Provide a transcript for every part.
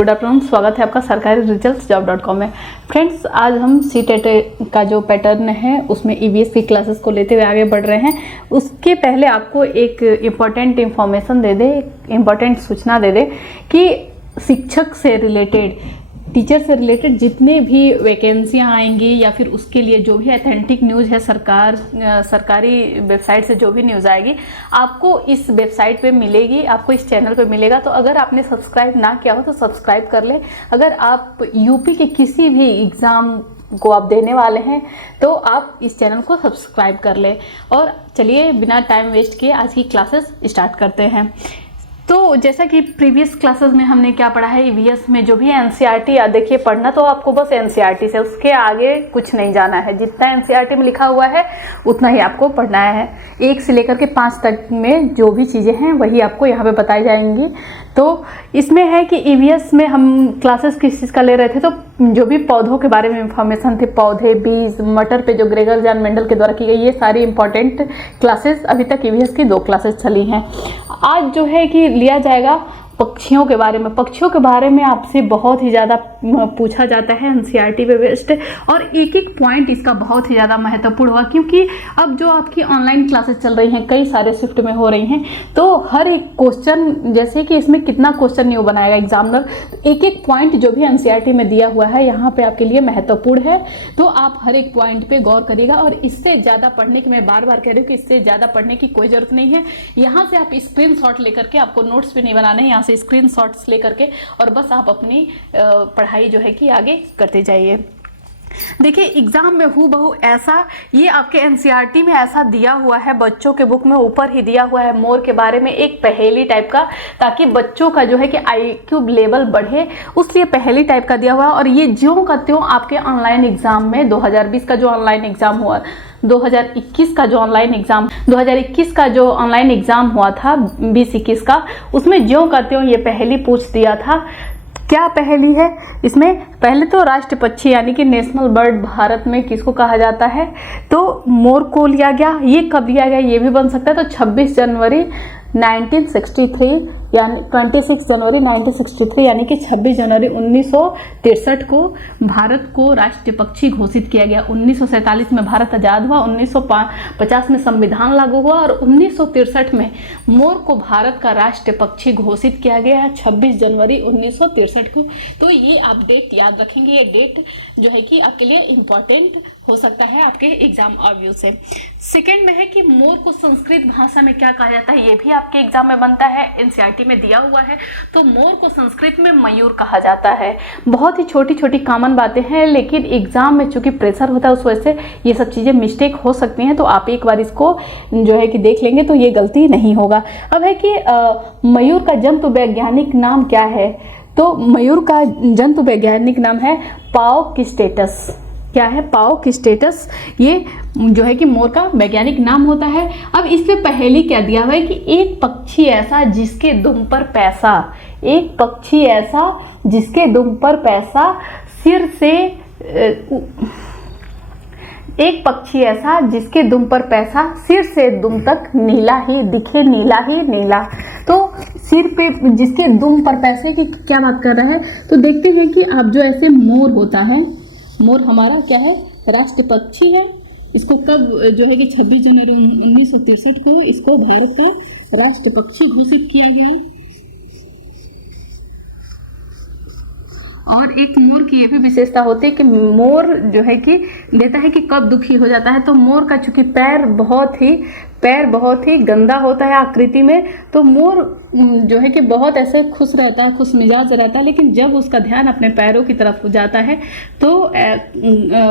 Good afternoon. स्वागत है आपका सरकारी रिजल्ट जॉब.com में। फ्रेंड्स, आज हम सीटेट का जो पैटर्न है उसमें ईवीएस की क्लासेस को लेते हुए आगे बढ़ रहे हैं। उसके पहले आपको एक इम्पॉर्टेंट इन्फॉर्मेशन दे दे, इम्पॉर्टेंट सूचना दे दे कि शिक्षक से रिलेटेड, टीचर से रिलेटेड जितने भी वैकेंसियां आएंगी या फिर उसके लिए जो भी ऑथेंटिक न्यूज़ है सरकारी वेबसाइट से जो भी न्यूज़ आएगी आपको इस वेबसाइट पे मिलेगी, आपको इस चैनल पे मिलेगा। तो अगर आपने सब्सक्राइब ना किया हो तो सब्सक्राइब कर ले। अगर आप यूपी के किसी भी एग्ज़ाम को आप देने वाले हैं तो आप इस चैनल को सब्सक्राइब कर ले। और चलिए बिना टाइम वेस्ट किए आज की क्लासेस स्टार्ट करते हैं। तो जैसा कि प्रीवियस क्लासेस में हमने क्या पढ़ा है, ईवीएस में जो भी एनसीईआरटी, देखिए पढ़ना तो आपको बस एनसीईआरटी से, उसके आगे कुछ नहीं जाना है। जितना एनसीईआरटी में लिखा हुआ है उतना ही आपको पढ़ना है। 1 से लेकर के 5 तक में जो भी चीज़ें हैं वही आपको यहाँ पे बताई जाएंगी। तो इसमें है कि ईवीएस में हम क्लासेस किस चीज़ का ले रहे थे, तो जो भी पौधों के बारे में इंफॉर्मेशन थे, पौधे, बीज, मटर पे जो ग्रेगर जॉन मेंडल के द्वारा की गई, ये सारी इंपॉर्टेंट क्लासेस अभी तक ईवीएस की 2 क्लासेस चली हैं। आज जो है कि लिया जाएगा पक्षियों के बारे में। पक्षियों के बारे में आपसे बहुत ही ज़्यादा पूछा जाता है एनसीईआरटी पे बेस्ड, और एक एक पॉइंट इसका बहुत ही ज़्यादा महत्वपूर्ण हुआ, क्योंकि अब जो आपकी ऑनलाइन क्लासेस चल रही हैं, कई सारे शिफ्ट में हो रही हैं, तो हर एक क्वेश्चन, जैसे कि इसमें कितना क्वेश्चन न्यू बनाएगा एग्जामिनर, एक एक पॉइंट जो भी एनसीईआरटी में दिया हुआ है यहाँ पे आपके लिए महत्वपूर्ण है। तो आप हर एक पॉइंट पे गौर करिएगा। और इससे ज़्यादा पढ़ने की, मैं बार बार कह रही हूँ कि इससे ज़्यादा पढ़ने की कोई ज़रूरत नहीं है। यहाँ से आप स्क्रीनशॉट लेकर के, आपको नोट्स भी नहीं बनाने, यहाँ से स्क्रीनशॉट्स लेकर के और बस आप अपनी पढ़ाई जो है कि आगे करते जाइए। देखिए एग्जाम में हूबहू ऐसा, ये आपके एनसीईआरटी में ऐसा दिया हुआ है, बच्चों के बुक में ऊपर ही दिया हुआ है मोर के बारे में एक पहेली टाइप का, ताकि बच्चों का जो है कि आईक्यू लेवल बढ़े, उसलिए पहेली टाइप का दिया हुआ है। और ये ज्यों का त्यों आपके ऑनलाइन एग्जाम में 2020 का जो ऑनलाइन एग्जाम हुआ, 2021 का जो ऑनलाइन एग्जाम, 2021 का जो ऑनलाइन एग्जाम हुआ था 2021 का, उसमें ज्यों का त्यों ये पहेली पूछ दिया था। क्या पहेली है इसमें? पहले तो राष्ट्र पक्षी यानी कि नेशनल बर्ड भारत में किसको कहा जाता है, तो मोर को लिया गया। ये कब लिया गया ये भी बन सकता है, तो 26 जनवरी 1963 यानी 26 जनवरी 1963 यानी कि 26 जनवरी 1963 को भारत को राष्ट्रीय पक्षी घोषित किया गया। 1947 में भारत आज़ाद हुआ, 1950 में संविधान लागू हुआ और 1963 में मोर को भारत का राष्ट्रीय पक्षी घोषित किया गया है 26 जनवरी 1963 को। तो ये आप डेट याद रखेंगे, ये डेट जो है कि आपके लिए इम्पॉर्टेंट हो सकता है आपके एग्जाम ऑब्व्यू से। सेकेंड में है कि मोर को संस्कृत भाषा में क्या कहा जाता है, ये भी आपके एग्जाम में बनता है, एनसीईआरटी में दिया हुआ है। तो मोर को संस्कृत में मयूर कहा जाता है। बहुत ही छोटी छोटी कॉमन बातें हैं, लेकिन एग्जाम में चूंकि प्रेशर होता है उस वजह से ये सब चीज़ें मिस्टेक हो सकती हैं। तो आप एक बार इसको जो है कि देख लेंगे तो ये गलती नहीं होगा। अब है कि मयूर का जंतु वैज्ञानिक नाम क्या है, तो मयूर का जंतु वैज्ञानिक नाम है पाओकिस्टेटस। क्या है? पाओकिस्टेटस, ये जो है कि मोर का वैज्ञानिक नाम होता है। अब इसमें पहेली क्या दिया हुआ है कि एक पक्षी ऐसा जिसके दुम पर पैसा, एक पक्षी ऐसा जिसके दुम पर पैसा, सिर से एक पक्षी ऐसा जिसके दुम पर पैसा, सिर से दुम तक नीला ही दिखे, नीला ही नीला। तो सिर पे जिसके दुम पर पैसे की क्या बात कर रहा है, तो देखते हैं कि आप जो ऐसे मोर होता है, मोर हमारा क्या है? राष्ट्रीय पक्षी है। इसको कब जो है कि 26 जनवरी 1963 को इसको भारत का राष्ट्रीय पक्षी घोषित किया गया। और एक मोर की ये भी विशेषता होती है कि मोर जो है कि देता है कि कब दुखी हो जाता है। तो मोर का चूंकि पैर बहुत ही गंदा होता है आकृति में, तो मोर जो है कि बहुत ऐसे खुश रहता है, खुश मिजाज रहता है, लेकिन जब उसका ध्यान अपने पैरों की तरफ जाता है तो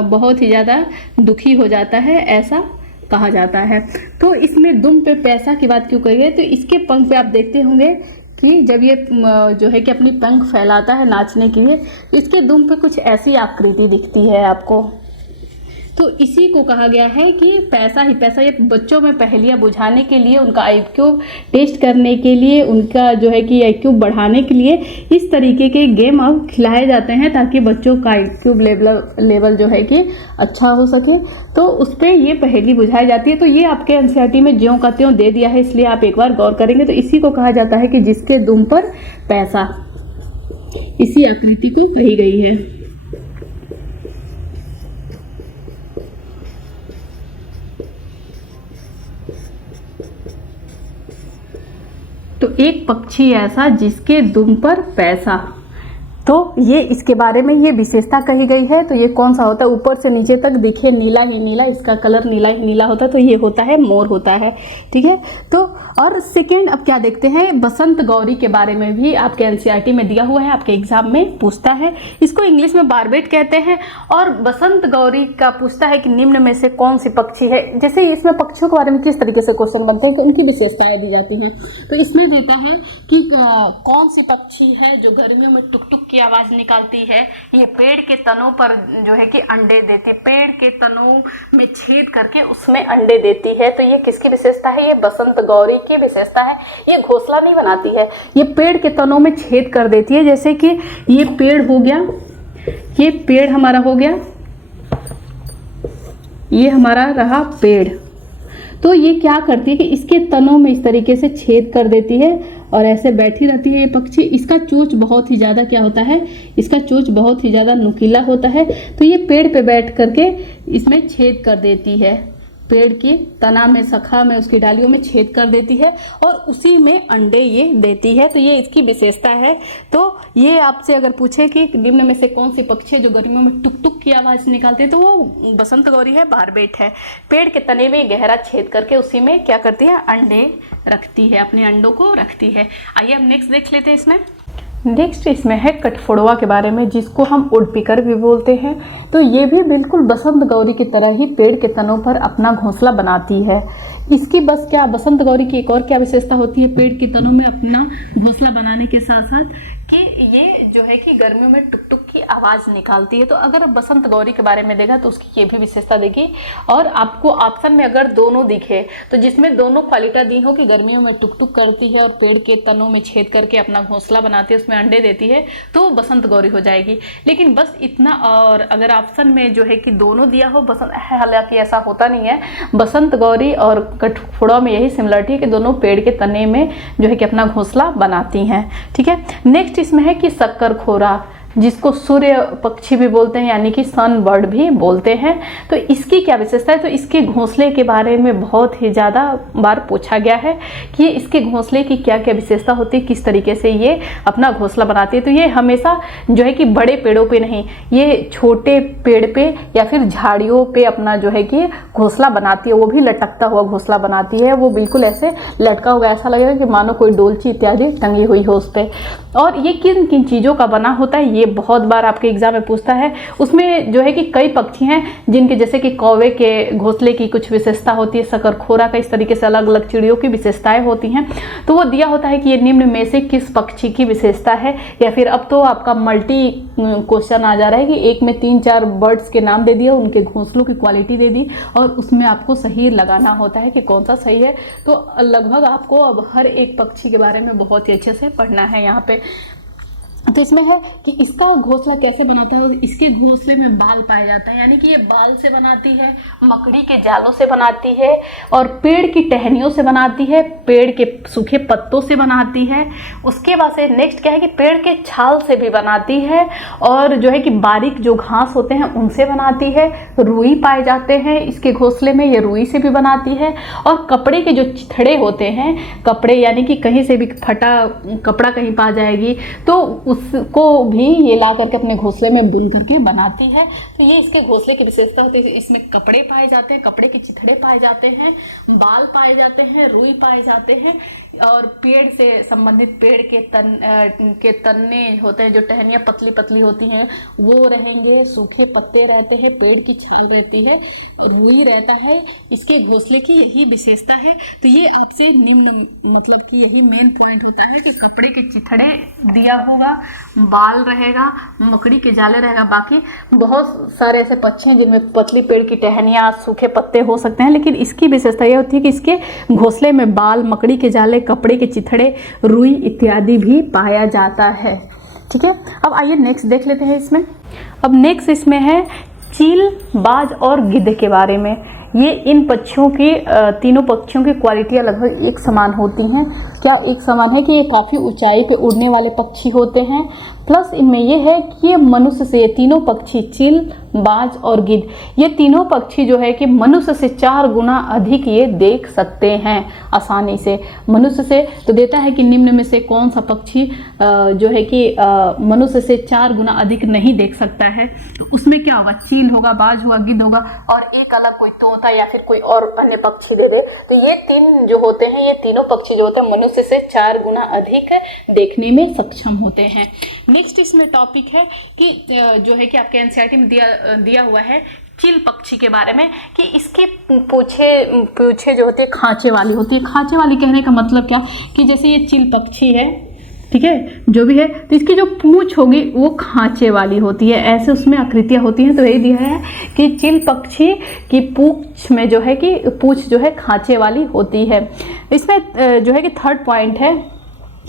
बहुत ही ज़्यादा दुखी हो जाता है, ऐसा कहा जाता है। तो इसमें दुम पे पैसा की बात क्यों कही गई, तो इसके पंख पे आप देखते होंगे कि जब ये जो है कि अपनी पंख फैलाता है नाचने के लिए, इसके दुम पे कुछ ऐसी आकृति दिखती है आपको। तो इसी को कहा गया है कि पैसा ही पैसा। ये बच्चों में पहेलियाँ बुझाने के लिए, उनका आईक्यू टेस्ट करने के लिए, उनका जो है कि आईक्यू बढ़ाने के लिए इस तरीके के गेम अब खिलाए जाते हैं, ताकि बच्चों का आईक्यू लेवल जो है कि अच्छा हो सके। तो उस पर ये पहेली बुझाई जाती है। तो ये आपके एनसीईआरटी में ज्यों का त्यों दे दिया है, इसलिए आप एक बार गौर करेंगे। तो इसी को कहा जाता है कि जिसके दुम पर पैसा। इसी आकृति को कही गई है। तो एक पक्षी ऐसा जिसके दुम पर पैसा, तो ये इसके बारे में ये विशेषता कही गई है। तो ये कौन सा होता है, ऊपर से नीचे तक दिखे नीला ही नीला, इसका कलर नीला ही नीला होता है, तो ये होता है मोर होता है। ठीक है, तो और सेकेंड अब क्या देखते हैं, बसंत गौरी के बारे में भी आपके एनसीईआरटी में दिया हुआ है, आपके एग्जाम में पूछता है। इसको इंग्लिश में बारबेट कहते हैं। और बसंत गौरी का पूछता है कि निम्न में से कौन सी पक्षी है, जैसे इसमें पक्षियों के बारे में किस तरीके से क्वेश्चन बनते हैं कि उनकी विशेषताएं दी जाती हैं। तो इसमें देता है कि कौन सी पक्षी है जो गर्मियों में टुक टुक की आवाज निकालती है, ये पेड़ के तनों पर जो है कि अंडे देती, पेड़ के तनों में छेद करके उसमें अंडे देती है। तो ये किसकी विशेषता है, ये बसंत गौरी की विशेषता है। ये घोंसला नहीं बनाती है, ये पेड़ के तनों में छेद कर देती है। जैसे कि ये पेड़ हो गया, ये पेड़ हमारा हो गया, ये हमारा रहा पेड़। तो ये क्या करती है कि इसके तनों में इस तरीके से छेद कर देती है और ऐसे बैठी रहती है ये पक्षी। इसका चोंच बहुत ही ज़्यादा क्या होता है, इसका चोंच बहुत ही ज़्यादा नुकीला होता है। तो ये पेड़ पे बैठ करके इसमें छेद कर देती है, पेड़ की तना में, शाखा में, उसकी डालियों में छेद कर देती है और उसी में अंडे ये देती है। तो ये इसकी विशेषता है। तो ये आपसे अगर पूछे कि निम्न में से कौन सी पक्षी है जो गर्मियों में टुक टुक की आवाज़ निकालते हैं, तो वो बसंत गौरी है, बारबेट है। पेड़ के तने में गहरा छेद करके उसी में क्या करती है, अंडे रखती है, अपने अंडों को रखती है। आइए अब नेक्स्ट देख लेते हैं। इसमें नेक्स्ट इसमें है कठफोड़वा के बारे में, जिसको हम उडपीकर भी बोलते हैं। तो ये भी बिल्कुल बसंत गौरी की तरह ही पेड़ के तनों पर अपना घोंसला बनाती है। इसकी बस क्या, बसंत गौरी की एक और क्या विशेषता होती है, पेड़ के तनों में अपना घोंसला बनाने के साथ साथ कि ये जो है कि गर्मियों में टुक टुक की आवाज़ निकालती है। तो अगर बसंत गौरी के बारे में देखा तो उसकी ये भी विशेषता देगी। और आपको ऑप्शन में अगर दोनों दिखे तो जिसमें दोनों क्वालिटी दी हो कि गर्मियों में टुक टुक करती है और पेड़ के तनों में छेद करके अपना घोंसला बनाती है, उसमें अंडे देती है, तो बसंत गौरी हो जाएगी। लेकिन बस इतना, और अगर ऑप्शन में जो है कि दोनों दिया हो बसंत, हालांकि ऐसा होता नहीं है, बसंत गौरी और कठफोड़वा में यही सिमिलरिटी है कि दोनों पेड़ के तने में जो है कि अपना घोंसला बनाती हैं। ठीक है, नेक्स्ट इसमें है कि शक्करखोरा, जिसको सूर्य पक्षी भी बोलते हैं, यानी कि सन बर्ड भी बोलते हैं। तो इसकी क्या विशेषता है, तो इसके घोंसले के बारे में बहुत ही ज़्यादा बार पूछा गया है कि इसके घोंसले की क्या क्या विशेषता होती है, किस तरीके से ये अपना घोंसला बनाती है। तो ये हमेशा जो है कि बड़े पेड़ों पे नहीं, ये छोटे पेड़ पे या फिर झाड़ियों पे अपना जो है कि घोंसला बनाती है, वो भी लटकता हुआ घोंसला बनाती है। वो बिल्कुल ऐसे लटका हुआ, ऐसा लगेगा कि मानो कोई डोलची इत्यादि टंगी हुई हो उस पर। और ये किन किन चीज़ों का बना होता है, ये बहुत बार आपके एग्जाम में पूछता है। उसमें जो है कि कई पक्षी हैं जिनके, जैसे कि कौवे के घोंसले की कुछ विशेषता होती है, शक्करखोरा का, इस तरीके से अलग अलग चिड़ियों की विशेषताएं होती हैं। तो वो दिया होता है कि ये निम्न में से किस पक्षी की विशेषता है। या फिर अब तो आपका मल्टी क्वेश्चन आ जा रहा है कि एक में 3-4 बर्ड्स के नाम दे दिए, उनके घोंसलों की क्वालिटी दे दी और उसमें आपको सही लगाना होता है कि कौन सा सही है। तो लगभग आपको अब हर एक पक्षी के बारे में बहुत ही अच्छे से पढ़ना है यहाँ पे। तो इसमें है कि इसका घोंसला कैसे बनाता है, इसके घोंसले में बाल पाया जाता है, यानी कि ये बाल से बनाती है, मकड़ी के जालों से बनाती है और पेड़ की टहनियों से बनाती है, पेड़ के सूखे पत्तों से बनाती है। उसके बाद से नेक्स्ट क्या है कि पेड़ के छाल से भी बनाती है और जो है कि बारीक जो घास होते हैं उनसे बनाती है। रुई पाए जाते हैं इसके घोंसले में, ये रुई से भी बनाती है। और कपड़े के जो चिथड़े होते हैं, कपड़े यानी कि कहीं से भी फटा कपड़ा कहीं पा जाएगी तो उसको भी ये ला करके अपने घोंसले में बुन करके बनाती है। तो ये इसके घोंसले की विशेषता होती है। इसमें कपड़े पाए जाते हैं, कपड़े के चिथड़े पाए जाते हैं, बाल पाए जाते हैं, रुई पाए जाते हैं और पेड़ से संबंधित पेड़ के तन्ने होते हैं, जो टहनियाँ पतली पतली होती हैं वो रहेंगे, सूखे पत्ते रहते हैं, पेड़ की छाल रहती है, रुई रहता है। इसके घोंसले की यही विशेषता है। तो ये आपसे निम्न मतलब कि यही मेन पॉइंट होता है कि कपड़े के चिथड़े दिया होगा, बाल रहेगा, मकड़ी के जाले रहेगा। बाकी बहुत सारे ऐसे पक्षी हैं जिनमें पतली पेड़ की टहनियाँ, सूखे पत्ते हो सकते हैं, लेकिन इसकी विशेषता यह होती है कि इसके घोंसले में बाल, मकड़ी के जाले, कपड़े के चिथड़े, रुई इत्यादि भी पाया जाता है। ठीक है, अब आइए नेक्स्ट देख लेते हैं इसमें। अब नेक्स्ट इसमें है चील, बाज और गिद्ध के बारे में। ये इन पक्षियों की तीनों पक्षियों की क्वालिटियाँ लगभग एक समान होती हैं। क्या एक समान है कि ये काफ़ी ऊंचाई पे उड़ने वाले पक्षी होते हैं। प्लस इनमें ये है कि ये मनुष्य से, ये तीनों पक्षी चील, बाज और गिद्ध, ये तीनों पक्षी जो है कि मनुष्य से 4 गुना अधिक ये देख सकते हैं आसानी से मनुष्य से। तो देता है कि निम्न में से कौन सा पक्षी जो है कि मनुष्य से 4 गुना अधिक नहीं देख सकता है। तो उसमें क्या होगा, चील होगा, बाज होगा, गिद्ध होगा और एक अलग कोई तोता या फिर कोई और अन्य पक्षी दे दे। तो ये 3 जो होते हैं, ये तीनों पक्षी जो होते हैं मनुष्य से 4 गुना अधिक देखने में सक्षम होते हैं। नेक्स्ट इसमें टॉपिक है कि जो है कि आपके एनसीईआरटी में दिया हुआ है चील पक्षी के बारे में कि इसके पूछे जो होती है खांचे वाली होती है। खांचे वाली कहने का मतलब क्या कि जैसे ये चील पक्षी है, ठीक है, जो भी है, तो इसकी जो पूंछ होगी वो खांचे वाली होती है। ऐसे उसमें आकृतियां होती हैं। तो यही दिया है कि चील पक्षी की पूंछ में जो है कि पूंछ जो है खांचे वाली होती है। इसमें जो है कि थर्ड पॉइंट है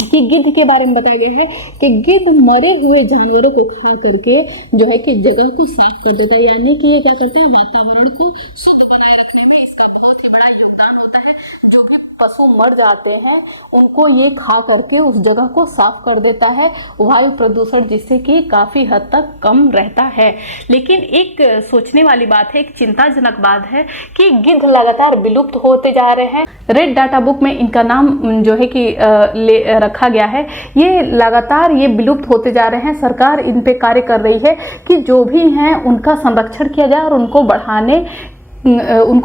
कि गिद्ध के बारे में बताया गया है कि गिद्ध मरे हुए जानवरों को खा करके जो है कि जगह को साफ कर देता है, यानी कि ये क्या करता है, वातावरण को शुद्ध बनाए रखने में इसके बहुत ही बड़ा योगदान होता है। जो भी पशु मर जाते हैं उनको ये खा करके उस जगह को साफ कर देता है, वायु प्रदूषण जिससे कि काफ़ी हद तक कम रहता है। लेकिन एक सोचने वाली बात है, एक चिंताजनक बात है कि गिद्ध लगातार विलुप्त होते जा रहे हैं। रेड डाटा बुक में इनका नाम जो है कि रखा गया है। ये लगातार ये विलुप्त होते जा रहे हैं। सरकार इन पे कार्य कर रही है कि जो भी हैं उनका संरक्षण किया जाए और उनको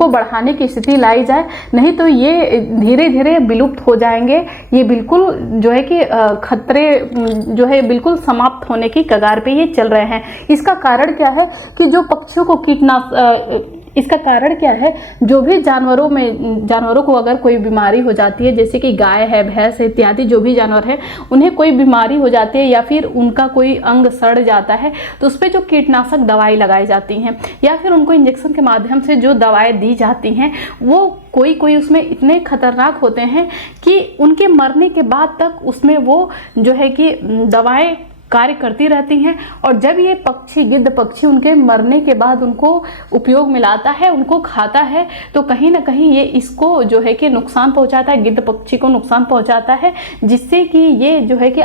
बढ़ाने की स्थिति लाई जाए, नहीं तो ये धीरे धीरे विलुप्त हो जाएंगे। ये बिल्कुल जो है कि खतरे जो है बिल्कुल समाप्त होने की कगार पे ये चल रहे हैं। इसका कारण क्या है कि जो पक्षियों को इसका कारण क्या है, जो भी जानवरों को अगर कोई बीमारी हो जाती है, जैसे कि गाय है, भैंस है इत्यादि जो भी जानवर है, उन्हें कोई बीमारी हो जाती है या फिर उनका कोई अंग सड़ जाता है तो उस पर जो कीटनाशक दवाई लगाई जाती हैं या फिर उनको इंजेक्शन के माध्यम से जो दवाएं दी जाती हैं वो कोई उसमें इतने खतरनाक होते हैं कि उनके मरने के बाद तक उसमें वो जो है कि दवाएं कार्य करती रहती हैं। और जब ये पक्षी, गिद्ध पक्षी उनके मरने के बाद उनको उपयोग में लाता है, उनको खाता है, तो कहीं ना कहीं ये इसको जो है कि नुकसान पहुंचाता है, गिद्ध पक्षी को नुकसान पहुंचाता है, जिससे कि ये जो है कि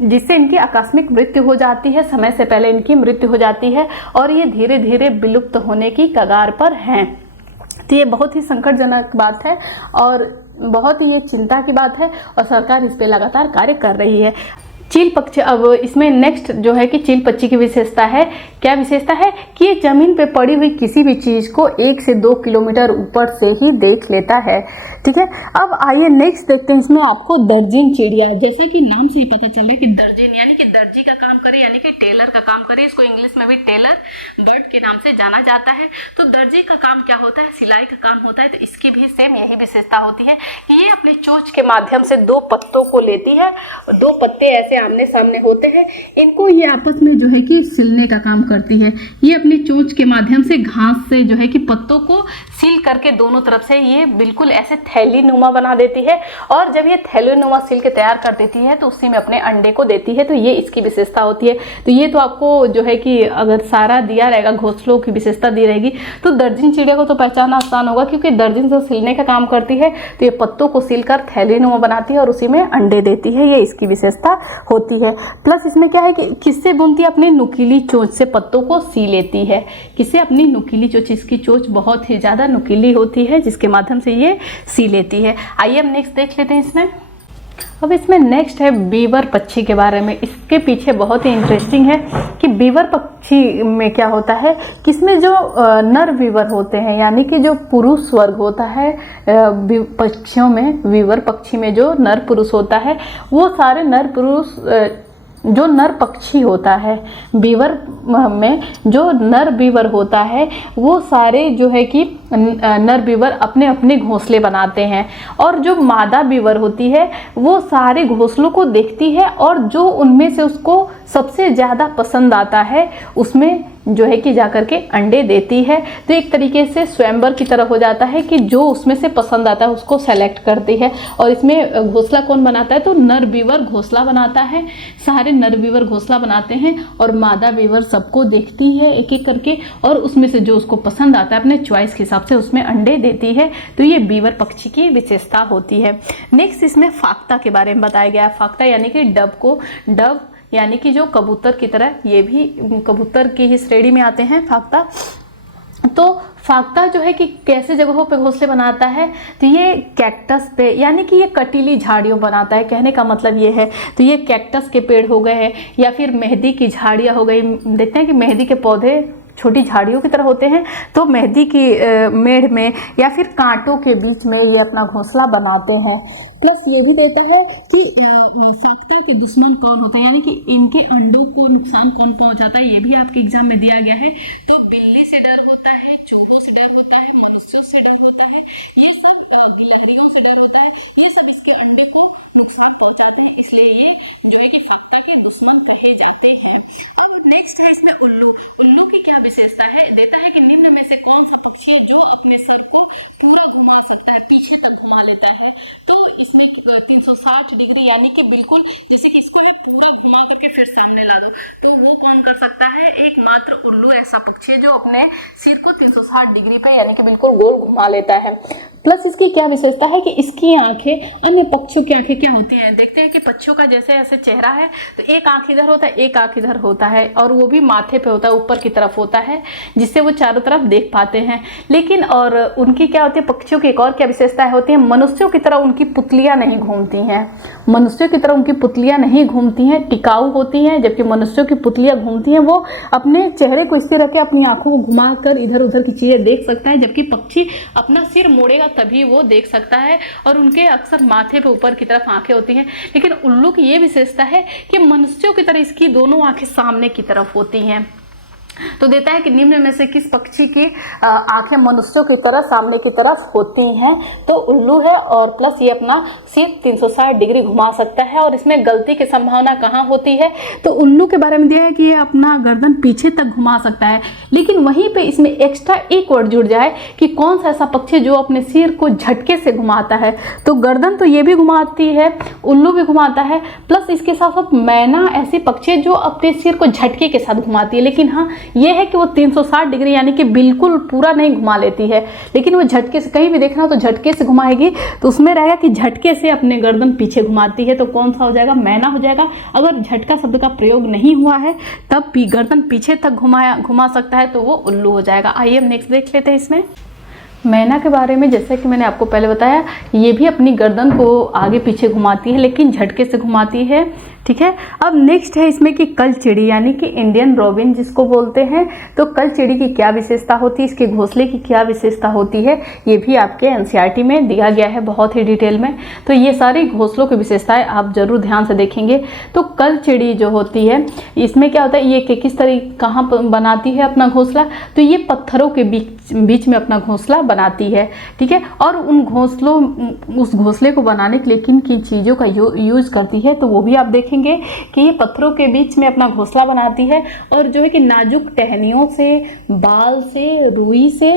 जिससे इनकी आकस्मिक मृत्यु हो जाती है, समय से पहले इनकी मृत्यु हो जाती है और ये धीरे धीरे विलुप्त होने की कगार पर हैं। तो ये बहुत ही संकटजनक बात है और बहुत ही ये चिंता की बात है और सरकार इस पे लगातार कार्य कर रही है। चील पक्षी, अब इसमें नेक्स्ट जो है कि चील पक्षी की विशेषता है, क्या विशेषता है कि ये जमीन पे पड़ी हुई किसी भी चीज को 1 से 2 किलोमीटर ऊपर से ही देख लेता है, ठीक है। अब आइए नेक्स्ट देखते हैं इसमें आपको दर्जिन चिड़िया। जैसा कि नाम से ही पता चल रहा है कि दर्जिन यानी कि दर्जी का काम करे, यानी कि टेलर का काम करे। इसको इंग्लिश में भी टेलर बर्ड के नाम से जाना जाता है। तो दर्जी का काम क्या होता है, सिलाई का काम होता है। तो इसकी भी सेम यही विशेषता होती है कि ये अपने चोंच के माध्यम से 2 पत्तों को लेती है और 2 पत्ते ऐसे आमने सामने होते हैं, इनको ये आपस में जो है कि सिलने का काम करती है। ये अपनी चोंच के माध्यम से घास से जो है कि पत्तों को सील करके दोनों तरफ से ये बिल्कुल ऐसे थैली नुमा बना देती है और जब ये थैली नुमा सील के तैयार कर देती है तो उसी में अपने अंडे को देती है। तो ये इसकी विशेषता होती है। तो ये तो आपको जो है कि अगर सारा दिया रहेगा, घोंसलों की विशेषता दी रहेगी, तो दर्जन चिड़िया को तो पहचानना आसान होगा क्योंकि दर्जन से सिलने का काम करती है। तो ये पत्तों को सीलकर थैली नुमा बनाती है और उसी में अंडे देती है, ये इसकी विशेषता होती है। प्लस इसमें क्या है कि किससे बुनती है, अपनी नुकीली चोंच से पत्तों को सी लेती है। किससे, अपनी नुकीली चोंच। इसकी चोंच बहुत ही ज़्यादा नुकीली होती है जिसके माध्यम से ये सी लेती है। आइए हम नेक्स्ट देख लेते हैं इसमें। अब इसमें नेक्स्ट है बीवर पक्षी के बारे में। इसके पीछे बहुत ही इंटरेस्टिंग है कि बीवर पक्षी में क्या होता है कि इसमें जो नर बीवर होते हैं, यानी कि जो पुरुष वर्ग होता है पक्षियों में, बीवर पक्षी में जो नर पुरुष होता है, वो सारे नर पुरुष जो नर पक्षी होता है बीवर में, जो नर बीवर होता है, वो सारे जो है कि नर बीवर अपने अपने घोंसले बनाते हैं और जो मादा बीवर होती है वो सारे घोंसलों को देखती है और जो उनमें से उसको सबसे ज़्यादा पसंद आता है उसमें जो है कि जाकर के अंडे देती है। तो एक तरीके से स्वयंवर की तरह हो जाता है कि जो उसमें से पसंद आता है उसको सेलेक्ट करती है। और इसमें घोंसला कौन बनाता है, तो नर बीवर घोंसला बनाता है, सारे नर बीवर घोंसला बनाते हैं और मादा बीवर सबको देखती है एक एक करके, और उसमें से जो उसको पसंद आता है अपने चॉइस के हिसाब से उसमें अंडे देती है। तो ये बीवर पक्षी की विशेषता होती है। नेक्स्ट इसमें फाख्ता के बारे में बताया गया है। फाख्ता यानी कि डव यानी कि जो कबूतर की तरह, ये भी कबूतर की ही श्रेणी में आते हैं फाख्ता। तो फाख्ता जो है कि कैसे जगहों पे घोंसले बनाता है, तो ये कैक्टस पे, यानी कि ये कटीली झाड़ियों बनाता है, कहने का मतलब ये है। तो ये कैक्टस के पेड़ हो गए या फिर मेहंदी की झाड़ियाँ हो गई। देखते हैं कि मेहंदी के पौधे छोटी झाड़ियों की तरह होते हैं, तो मेहंदी की मेड़ में या फिर कांटों के बीच में ये अपना घोंसला बनाते हैं। प्लस ये भी देता है कि फाख्ता के दुश्मन कौन होता है, यानी कि इनके अंडों को नुकसान कौन पहुंचाता है, ये भी आपके एग्जाम में दिया गया है। तो बिल्ली से डर होता है, चूहों से डर होता है, मनुष्यों से डर होता है, ये सब लकड़ियों से डर होता है, ये सब इसके अंडे को नुकसान पहुंचाते हैं, इसलिए ये जो है कि फाख्ता के दुश्मन कहे जाते हैं। अब नेक्स्ट है इसमें उल्लू। उल्लू की क्या विशेषता है, देता है कि निम्न में से कौन सा पक्षी है जो अपने सर को पूरा घुमा सकता है, पीछे तक घुमा लेता है। तो इसमें 360 डिग्री, यानी कि बिल्कुल जैसे कि इसको पूरा घुमा करके फिर सामने ला दो, तो वो कौन कर सकता है, एकमात्र उल्लू ऐसा पक्षी है जो अपने सिर को 360 डिग्री पे यानी कि बिल्कुल गोल घुमा लेता है। प्लस इसकी क्या विशेषता है कि इसकी आंखें अन्य पक्षियों की आंखें क्या होती हैं, देखते हैं कि पक्षियों का जैसे ऐसे चेहरा है, तो एक आंख इधर होता है, एक आंख इधर होता है, और वो भी माथे पे होता है, ऊपर की तरफ होता है, जिससे वो चारों तरफ देख पाते हैं। लेकिन और उनकी क्या होती है, पक्षियों की एक और क्या विशेषताएं होती है, मनुष्यों की तरह उनकी पुतलियां नहीं घूमती हैं, मनुष्यों की तरह उनकी पुतलियां नहीं घूमती हैं, टिकाऊ होती हैं, जबकि मनुष्यों की पुतलियां घूमती हैं। वो अपने चेहरे को स्थिर रख के अपनी आंखों को घुमाकर इधर उधर की चीजें देख सकता है, जबकि पक्षी अपना सिर मोड़ेगा तभी वो देख सकता है, और उनके अक्सर माथे पे ऊपर की तरफ आंखें होती हैं। लेकिन उल्लू की ये विशेषता है कि मनुष्यों की तरह इसकी दोनों आंखें सामने की तरफ होती हैं। तो देता है कि निम्न में से किस पक्षी की आंखें मनुष्यों की तरह सामने की तरफ होती हैं, तो उल्लू है। और प्लस ये अपना सिर 360 डिग्री घुमा सकता है। और इसमें गलती की संभावना कहाँ होती है, तो उल्लू के बारे में दिया है कि ये अपना गर्दन पीछे तक घुमा सकता है, लेकिन वहीं पे इसमें एक्स्ट्रा एक वर्ड जुड़ जाए कि कौन सा ऐसा पक्षी जो अपने सिर को झटके से घुमाता है। तो गर्दन तो ये भी घुमाती है, उल्लू भी घुमाता है, प्लस इसके साथ साथ मैना ऐसी पक्षी है जो अपने सिर को झटके के साथ घुमाती है। लेकिन हाँ, ये है कि वो 360 डिग्री यानी कि बिल्कुल पूरा नहीं घुमा लेती है, लेकिन वो झटके से, कहीं भी देखना तो झटके से घुमाएगी, तो उसमें रहेगा कि झटके से अपने गर्दन पीछे घुमाती है, तो कौन सा हो जाएगा, मैना हो जाएगा। अगर झटका शब्द का प्रयोग नहीं हुआ है तब भी गर्दन पीछे तक घुमा सकता है, तो वो उल्लू हो जाएगा। आइए हम नेक्स्ट देख लेते हैं। इसमें मैना के बारे में जैसे कि मैंने आपको पहले बताया, ये भी अपनी गर्दन को आगे पीछे घुमाती है, लेकिन झटके से घुमाती है, ठीक है। अब नेक्स्ट है इसमें कि कलचिड़ी यानी कि इंडियन रॉबिन जिसको बोलते हैं, तो कलचिड़ी की क्या विशेषता होती है, इसके घोंसले की क्या विशेषता होती है, ये भी आपके एनसीईआरटी में दिया गया है बहुत ही डिटेल में। तो ये सारी घोंसलों की विशेषताएं आप जरूर ध्यान से देखेंगे। तो कलचिड़ी जो होती है, इसमें क्या होता है, ये किस तरह कहाँ बनाती है अपना घोंसला, तो ये पत्थरों के बीच में अपना घोंसला बनाती है, ठीक है। और उस घोंसले को बनाने के लिए किन किन चीज़ों का यूज करती है, तो वो भी आप देखेंगे कि ये पत्थरों के बीच में अपना घोंसला बनाती है, और जो है कि नाजुक टहनियों से, बाल से, रुई से,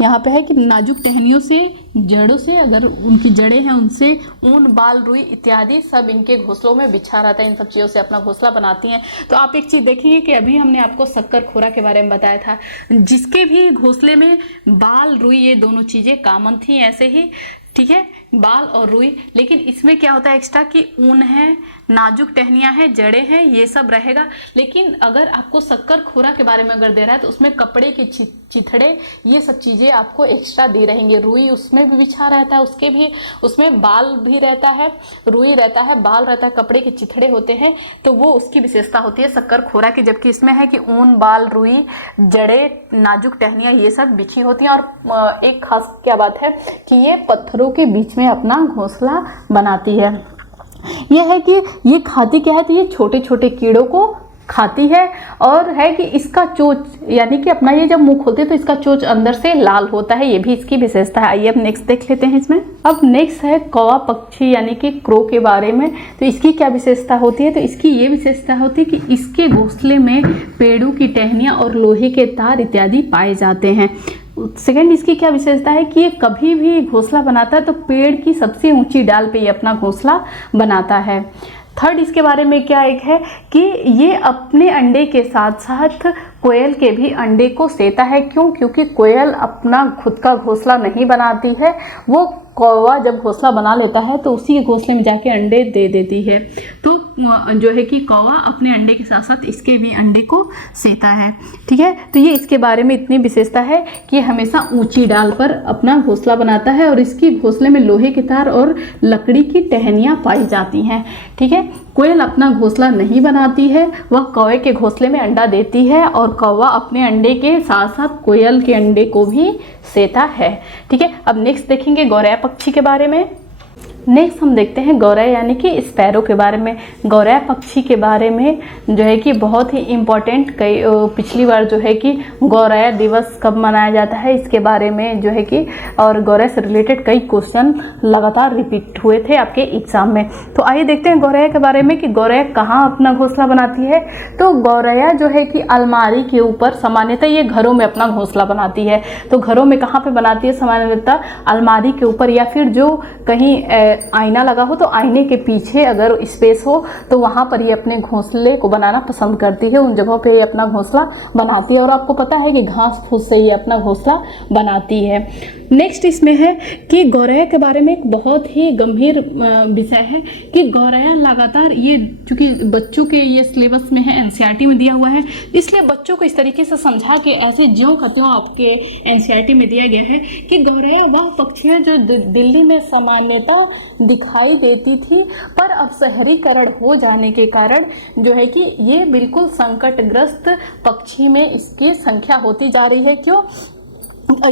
यहाँ पे है कि नाजुक टहनियों से, जड़ों से, अगर उनकी जड़ें हैं उनसे, ऊन, बाल, रुई इत्यादि सब इनके घोंसलों में बिछा रहता है, इन सब चीज़ों से अपना घोंसला बनाती हैं। तो आप एक चीज़ देखेंगे कि अभी हमने आपको शक्कर खोरा के बारे में बताया था, जिसके भी घोंसले में बाल, रुई ये दोनों चीज़ें कॉमन थी ऐसे ही, ठीक है, बाल और रुई। लेकिन इसमें क्या होता है एक्स्ट्रा कि ऊन है, नाजुक टहनियाँ हैं, जड़ें हैं, ये सब रहेगा। लेकिन अगर आपको शक्कर खोरा के बारे में अगर दे रहा है तो उसमें कपड़े के चिथड़े, ये सब चीज़ें आपको एक्स्ट्रा दी रहेंगे। रुई उसमें भी बिछा रहता है, उसके भी उसमें बाल भी रहता है, रुई रहता है, बाल रहता है, कपड़े के चिथड़े होते हैं, तो वो उसकी विशेषता होती है शक्कर खोरा की। जबकि इसमें है कि ऊन, बाल, रुई, जड़ें, नाजुक टहनियाँ ये सब बिछी होती हैं। और एक खास क्या बात है कि ये पत्थरों के बीच में अपना घोंसला बनाती है। यह है कि ये खाती क्या है, तो ये छोटे छोटे कीड़ों को खाती है, और है कि इसका चोंच यानी कि अपना ये जब मुंह खोलते हैं तो इसका चोंच अंदर से लाल होता है, ये भी इसकी विशेषता है। आइए अब नेक्स्ट देख लेते हैं इसमें। अब नेक्स्ट है कौवा पक्षी यानी कि क्रो के बारे में। तो इसकी क्या विशेषता होती है? तो इसकी ये विशेषता होती है कि इसके घोंसले में पेड़ों की टहनियाँ और लोहे के तार इत्यादि पाए जाते हैं। सेकंड, इसकी क्या विशेषता है कि ये कभी भी घोंसला बनाता है तो पेड़ की सबसे ऊंची डाल पे ये अपना घोंसला बनाता है। थर्ड, इसके बारे में क्या एक है कि ये अपने अंडे के साथ साथ कोयल के भी अंडे को सेता है। क्यों? क्योंकि कोयल अपना खुद का घोंसला नहीं बनाती है, वो कौवा जब घोंसला बना लेता है तो उसी के घोंसले में जाके अंडे दे देती है। तो जो है कि कौवा अपने अंडे के साथ साथ इसके भी अंडे को सेता है। ठीक है, तो ये इसके बारे में इतनी विशेषता है कि ये हमेशा ऊंची डाल पर अपना घोंसला बनाता है और इसकी घोंसले में लोहे के तार और लकड़ी की टहनियाँ पाई जाती हैं। ठीक है, कोयल अपना घोंसला नहीं बनाती है, वह कौवे के घोंसले में अंडा देती है और कौवा अपने अंडे के साथ साथ कोयल के अंडे को भी सेता है। ठीक है, अब नेक्स्ट देखेंगे गौरैया पक्षी के बारे में। नेक्स्ट हम देखते हैं गौरैया यानी कि स्पैरो के बारे में। गौरैया पक्षी के बारे में जो है कि बहुत ही इम्पोर्टेंट कई पिछली बार जो है कि गौरैया दिवस कब मनाया जाता है इसके बारे में जो है कि और गौरैया से रिलेटेड कई क्वेश्चन लगातार रिपीट हुए थे आपके एग्जाम में। तो आइए देखते हैं गौरैया के बारे में कि गौरैया कहाँ अपना घोंसला बनाती है। तो गौरैया जो है कि अलमारी के ऊपर, सामान्यतः ये घरों में अपना घोंसला बनाती है। तो घरों में कहाँ पे बनाती है? सामान्यतः अलमारी के ऊपर, या फिर जो कहीं आईना लगा हो तो आईने के पीछे अगर स्पेस हो तो वहाँ पर ये अपने घोंसले को बनाना पसंद करती है। उन जगहों पे ये अपना घोंसला बनाती है और आपको पता है कि घास फूस से ये अपना घोंसला बनाती है। नेक्स्ट इसमें है कि गौरैया के बारे में एक बहुत ही गंभीर विषय है कि गौरैया लगातार, ये चूँकि बच्चों के ये सिलेबस में है, एनसीईआरटी में दिया हुआ है, इसलिए बच्चों को इस तरीके से समझा के ऐसे ज्यों का त्यों आपके एनसीईआरटी में दिया गया है कि गौरैया वह पक्षी है जो दिल्ली में सामान्यतः दिखाई देती थी, पर अब शहरीकरण हो जाने के कारण जो है कि ये बिल्कुल संकटग्रस्त पक्षी में इसकी संख्या होती जा रही है। क्यों?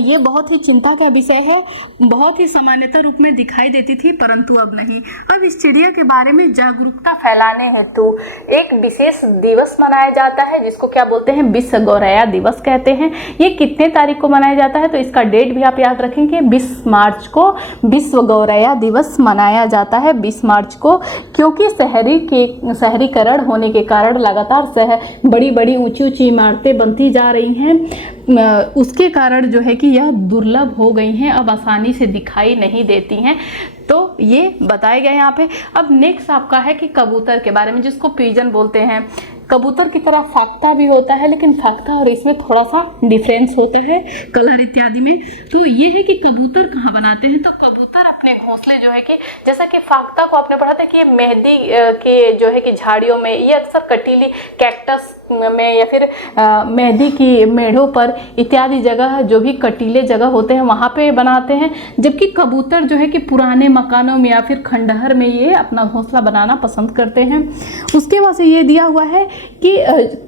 ये बहुत ही चिंता का विषय है। बहुत ही सामान्यतः रूप में दिखाई देती थी परंतु अब नहीं। अब इस चिड़िया के बारे में जागरूकता फैलाने हेतु एक विशेष दिवस मनाया जाता है जिसको क्या बोलते हैं? विश्व गौरैया दिवस कहते हैं। ये कितने तारीख को मनाया जाता है? तो इसका डेट भी आप याद रखेंगे, 20 मार्च को विश्व गौरैया दिवस मनाया जाता है। 20 मार्च को, क्योंकि शहरीकरण होने के कारण लगातार बड़ी बड़ी ऊंची ऊंची इमारतें बनती जा रही हैं, उसके कारण जो है कि यह दुर्लभ हो गई हैं, अब आसानी से दिखाई नहीं देती हैं। तो ये बताया गया यहाँ पे। अब नेक्स्ट आपका है कि कबूतर के बारे में, जिसको पिजन बोलते हैं। कबूतर की तरह फाख्ता भी होता है, लेकिन फाख्ता और इसमें थोड़ा सा डिफरेंस होता है कलर इत्यादि में। तो ये है कि कबूतर कहाँ बनाते हैं? तो कबूतर अपने घोंसले जो है कि जैसा कि फाख्ता को आपने पढ़ा था कि ये मेहंदी के जो है कि झाड़ियों में, ये अक्सर कटीली कैक्टस में या फिर मेहंदी की मेढ़ों पर इत्यादि जगह जो भी कटीले जगह होते हैं वहाँ पे बनाते हैं, जबकि कबूतर जो है कि पुराने मकानों में या फिर खंडहर में ये अपना घोंसला बनाना पसंद करते हैं। उसके बाद से ये दिया हुआ है कि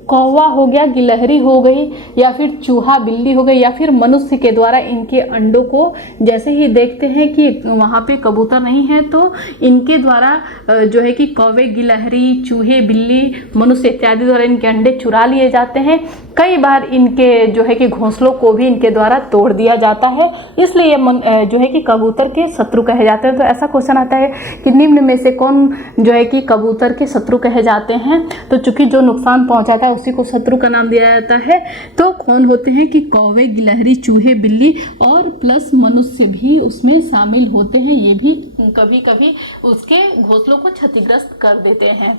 कौवा हो गया, गिलहरी हो गई, या फिर चूहा बिल्ली हो गई, या फिर मनुष्य के द्वारा इनके अंडों को जैसे ही देखते हैं कि वहाँ पे कबूतर नहीं है तो इनके द्वारा जो है कि कौवे, गिलहरी, चूहे, बिल्ली, मनुष्य इत्यादि द्वारा इनके अंडे चुरा लिए जाते हैं। कई बार इनके जो है कि घोंसलों को भी इनके द्वारा तोड़ दिया जाता है, इसलिए जो है कि कबूतर के शत्रु कहे जाते हैं। तो ऐसा क्वेश्चन आता है कि निम्न में से कौन जो है कि कबूतर के शत्रु कहे जाते हैं? तो चूंकि जो नुकसान पहुंचाता है उसी को शत्रु का नाम दिया जाता है। तो कौन होते हैं कि कौवे, गिलहरी, चूहे, बिल्ली और प्लस मनुष्य भी उसमें शामिल होते हैं। ये भी कभी कभी उसके घोंसलों को क्षतिग्रस्त कर देते हैं।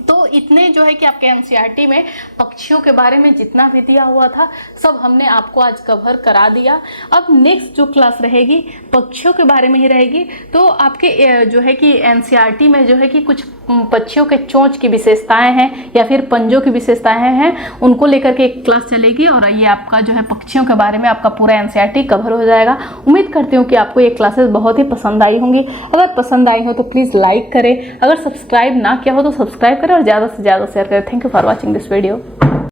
तो इतने जो है कि आपके एनसीईआरटी में पक्षियों के बारे में जितना भी दिया हुआ था सब हमने आपको आज कवर करा दिया। अब नेक्स्ट जो क्लास रहेगी पक्षियों के बारे में ही रहेगी। तो आपके जो है कि एनसीईआरटी में जो है कि कुछ पक्षियों के चोंच की विशेषताएं हैं या फिर पंजों की विशेषताएं हैं, उनको लेकर के एक क्लास चलेगी और ये आपका जो है पक्षियों के बारे में आपका पूरा एनसीईआरटी कवर हो जाएगा। उम्मीद करती हूँ कि आपको ये क्लासेस बहुत ही पसंद आई होंगी। अगर पसंद आई हो तो प्लीज़ लाइक करें, अगर सब्सक्राइब ना किया हो तो सब्सक्राइब करें और ज़्यादा से ज़्यादा शेयर करें। Thank you for watching this video.